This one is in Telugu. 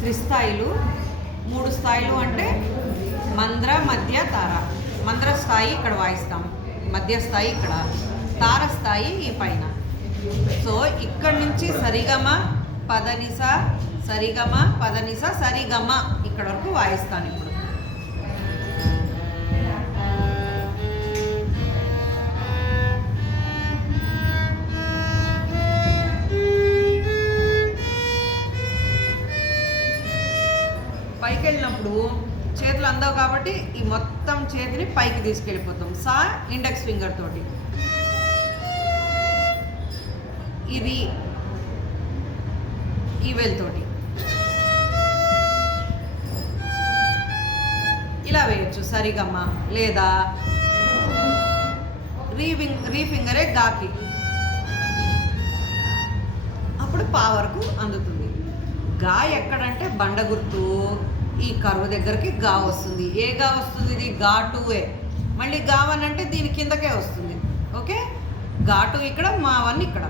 త్రిస్థాయిలు, 3 స్థాయిలు అంటే మంద్ర, మధ్య, తార. మంద్ర స్థాయి ఇక్కడ వాయిస్తాం, మధ్య స్థాయి ఇక్కడ, తార స్థాయి ఈ పైన. సో ఇక్కడి నుంచి సరిగమ పదనిస, సరిగమ పదనిస, సరిగమ ఇక్కడ వరకు వాయిస్తాను ఇప్పుడు. పైకి వెళ్ళినప్పుడు చేతులు అందవు కాబట్టి ఈ మొత్తం చేతిని పైకి తీసుకెళ్ళిపోతాం. సా ఇండెక్స్ ఫింగర్ తోటి, ఇది ఈ వేలుతోటి ఇలా వేయచ్చు సరిగమ్మ. లేదా రీ ఫింగరే గాకి, అప్పుడు పా వరకు అందుతుంది. గా ఎక్కడంటే బండ గుర్తు ఈ కరువు దగ్గరికి గా వస్తుంది. ఏ గా వస్తుంది? ఇది ఘాటువే. మళ్ళీ గా వన్ అంటే దీని కిందకే వస్తుంది. ఓకే, ఘాటు ఇక్కడ, మా వన్ ఇక్కడ.